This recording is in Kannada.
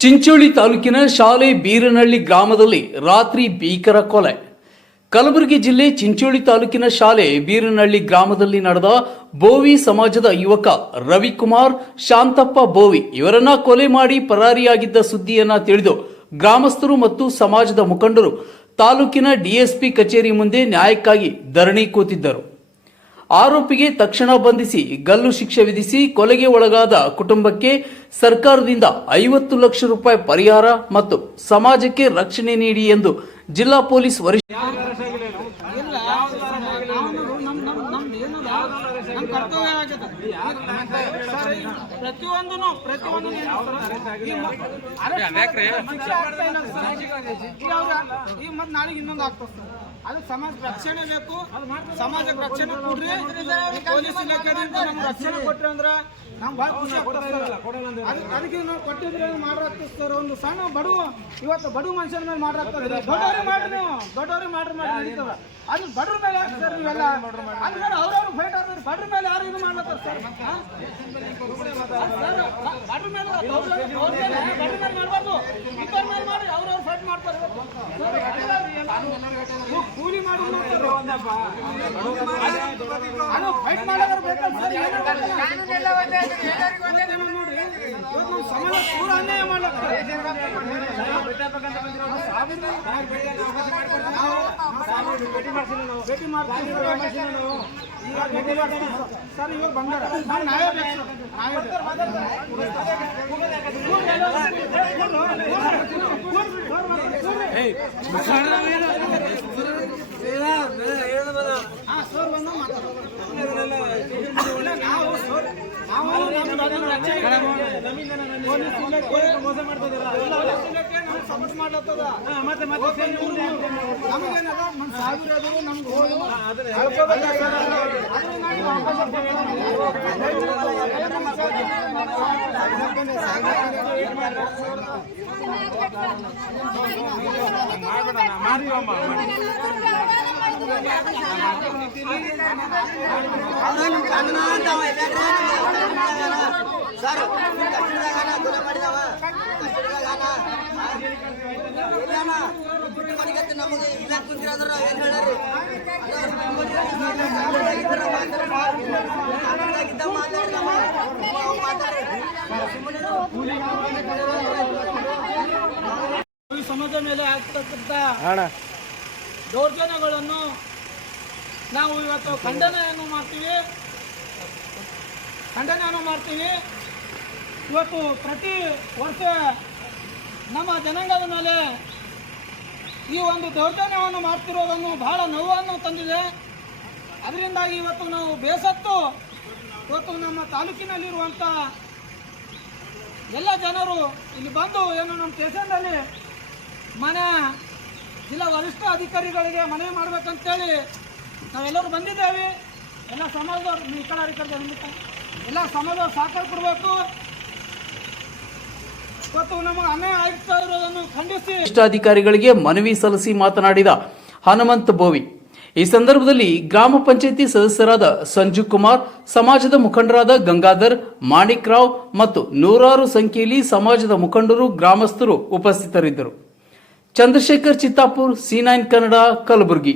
ಚಿಂಚೋಳಿ ತಾಲೂಕಿನ ಶಾಲೆ ಬೀರನಹಳ್ಳಿ ಗ್ರಾಮದಲ್ಲಿ ರಾತ್ರಿ ಭೀಕರ ಕೊಲೆ. ಕಲಬುರಗಿ ಜಿಲ್ಲೆ ಚಿಂಚೋಳಿ ತಾಲೂಕಿನ ಶಾಲೆ ಬೀರನಹಳ್ಳಿ ಗ್ರಾಮದಲ್ಲಿ ನಡೆದ ಬೋವಿ ಸಮಾಜದ ಯುವಕ ರವಿಕುಮಾರ್ ಶಾಂತಪ್ಪ ಬೋವಿ ಇವರನ್ನ ಕೊಲೆ ಮಾಡಿ ಪರಾರಿಯಾಗಿದ್ದ ಸುದ್ದಿಯನ್ನ ತಿಳಿದು ಗ್ರಾಮಸ್ಥರು ಮತ್ತು ಸಮಾಜದ ಮುಖಂಡರು ತಾಲೂಕಿನ ಡಿಎಸ್ಪಿ ಕಚೇರಿ ಮುಂದೆ ನ್ಯಾಯಕ್ಕಾಗಿ ಧರಣಿ ಕೂತಿದ್ದರು. ಆರೋಪಿಗೆ ತಕ್ಷಣ ಬಂಧಿಸಿ, ಗಲ್ಲು ಶಿಕ್ಷೆ ವಿಧಿಸಿ ಕೊಲೆಗೆ ಒಳಗಾದ ಕುಟುಂಬಕ್ಕೆ ಸರ್ಕಾರದಿಂದ ಐವತ್ತು ಲಕ್ಷ ರೂಪಾಯಿ ಪರಿಹಾರ ಮತ್ತು ಸಮಾಜಕ್ಕೆ ರಕ್ಷಣೆ ನೀಡಿ ಎಂದು ಜಿಲ್ಲಾ ಪೊಲೀಸ್ ವರಿಷ್ಠ ಪ್ರತಿಯೊಂದನು ಪ್ರತಿಯೊಂದು ಈ ಮತ್ತೆ ನಾಳೆಗೆ ಇನ್ನೊಂದು ಆಗ್ತದೆ ಸರ್. ಅದು ಸಮಾಜ ರಕ್ಷಣೆ ಬೇಕು. ಸಮಾಜಕ್ಕೆ ರಕ್ಷಣೆ ಕೊಡ್ರಿ. ಪೊಲೀಸ್ ಇಲಾಖೆಯಿಂದ ನಮ್ಗೆ ರಕ್ಷಣೆ ಕೊಟ್ರಿ ಅಂದ್ರೆ ನಮ್ಗೆ ಭಾಳ ಖುಷಿ ಆಗ್ತದೆ. ಅದಕ್ಕೆ ನಾವು ಕೊಟ್ಟಿದ್ರೆ ಮಾಡ್ರಾಗ್ತದೆ ಸರ್? ಒಂದು ಸಣ್ಣ ಬಡವ ಇವತ್ತು ಬಡವ ಮನುಷ್ಯನ ಮೇಲೆ ಮಾಡ್ರಾಗ್ತದೆ. ದೊಡ್ಡವ್ರಿಗೆ ಮಾಡ್ರಿ ನೀವು. ದೊಡ್ಡವ್ರಿಗೆ ಮಾಡ್ರಿ ಮಾಡ್ರಿ ನಡೀತದ ಅದು ಬಡ್ರ ಮೇಲೆ ಯಾಕೆ ಸರ್ ನೀವೆಲ್ಲ? ಅದು ಸರ್ ಅವ್ರವ್ರು ಫೈಟ್ ಆಡ್ತಾರೆ ಬಡ್ರ ಮೇಲೆ ಯಾರು ಇದು ಮಾಡ್ಲತ್ತಾರ ಸರ್? ಕೂಲಿ ನೋಡ್ರಿ ಸಮಾಜ ಪೂರ ಅನ್ಯಾಯ ಮಾಡ್ಲತ್ತಾರೆ ಭೇಟಿ ಮಾಡ್ತೀವಿ ಈಗ ಭೇಟಿ ಮಾಡ್ತೀವಿ ಸರ್ ಇವಾಗ ಬಂದಾರ ನಾವು. ಬೇಕು ಹಾ ಸರ್ ಬಂದ ನಾವು ಸರ್ ನಾವು ಮೋಸ ಮಾಡ್ತದಿಲ್ಲ ಸಪೋರ್ಟ್ ಮಾಡ್ಲತ್ತದ? ಮತ್ತೆ ಮತ್ತೆ. ನಮಗೇನದ? ನಮ್ಮ ಸಾವಿರ ಅದು ನಮ್ಗೆ ಹೋದು ಕಳ್ಕೊಬೇಕಾಗ್ತದ. ಈ ಸಮಾಜ ಮೇಲೆ ಆಗ್ತಕ್ಕಂಥ ದೌರ್ಜನ್ಯಗಳನ್ನು ನಾವು ಇವತ್ತು ಖಂಡನೆಯನ್ನು ಮಾಡ್ತೀವಿ. ಖಂಡನೆಯನ್ನು ಮಾಡ್ತೀವಿ. ಇವತ್ತು ಪ್ರತಿ ವರ್ಷ ನಮ್ಮ ಜನಾಂಗದ ಮೇಲೆ ಈ ಒಂದು ದೌರ್ಜನ್ಯವನ್ನು ಮಾಡ್ತಿರೋದನ್ನು ಬಹಳ ನೋವನ್ನು ತಂದಿದೆ. ಅದರಿಂದಾಗಿ ಇವತ್ತು ನಾವು ಬೇಸತ್ತು. ಇವತ್ತು ನಮ್ಮ ತಾಲೂಕಿನಲ್ಲಿರುವಂಥ ಎಲ್ಲ ಜನರು ಇಲ್ಲಿ ಬಂದು ಏನು ನಮ್ಮ ಸ್ಟೇಷನ್ನಲ್ಲಿ ಮನೆ ಜಿಲ್ಲಾ ವರಿಷ್ಠ ಅಧಿಕಾರಿಗಳಿಗೆ ಮನವಿ ಮಾಡಬೇಕಂತೇಳಿ ನಾವೆಲ್ಲರೂ ಬಂದಿದ್ದೇವೆ. ಎಲ್ಲ ಸಮಾಜದವ್ರು ಈ ಕಡೆ ಎಲ್ಲ ಸಮಾಜದವ್ರು ಸಹಕಾರ ಕೊಡಬೇಕು. ಇವತ್ತು ನಮ್ಮ ಅನ್ಯಾಯ ಆಗ್ತಾ ಇರೋದನ್ನು ಅಧಿಕಾರಿಗಳಿಗೆ ಮನವಿ ಸಲ್ಲಿಸಿ ಮಾತನಾಡಿದ ಹನುಮಂತ್ ಬೋವಿ ಈ ಸಂದರ್ಭದಲ್ಲಿ ಗ್ರಾಮ ಪಂಚಾಯಿತಿ ಸದಸ್ಯರಾದ ಸಂಜು ಕುಮಾರ್, ಸಮಾಜದ ಮುಖಂಡರಾದ ಗಂಗಾಧರ್, ಮಾಣಿಕ್ ರಾವ್ ಮತ್ತು ನೂರಾರು ಸಂಖ್ಯೆಯಲ್ಲಿ ಸಮಾಜದ ಮುಖಂಡರು, ಗ್ರಾಮಸ್ಥರು ಉಪಸ್ಥಿತರಿದ್ದರು. Chandrashekhar Chittapur, C nine Kannada, Kalaburagi.